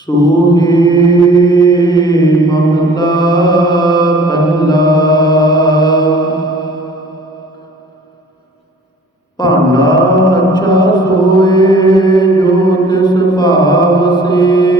ਸੋਹੇ ਮਹਲਾ ਪਹਿਲਾ ਭਾਂਡਾ ਅੱਛਾ ਸੋਏ ਜੋ ਤਿਸ ਭਾਵ ਸੇ।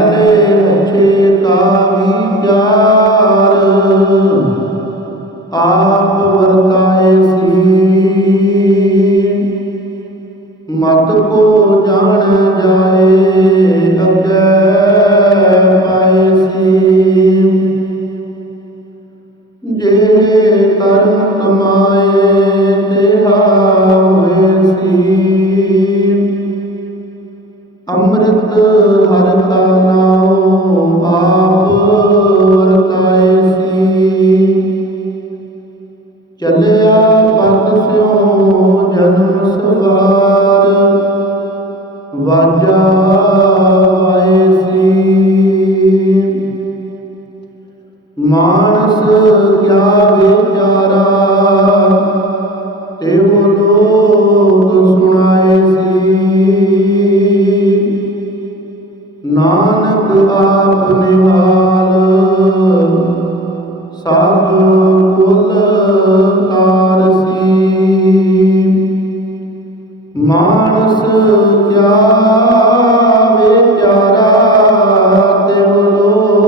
ਜੇ ਕਰਮ ਕਮਾਏ ਤਿਹਾ ਹੋਏ ਸੀ ਅੰਮ੍ਰਿਤ ਹਰ ਕਾ ਆਪ ਵਰਤਾਏ ਸੀ ਚੱਲਿਆ ਪਤ ਸਿਉ ਜਨਮ ਸਵਾਰ, ਵਾਜਾ ਆਏ ਸੀ ਮਾਂ ਮਾਨਸ ਕਿਆ ਤੇ ਲੋਕ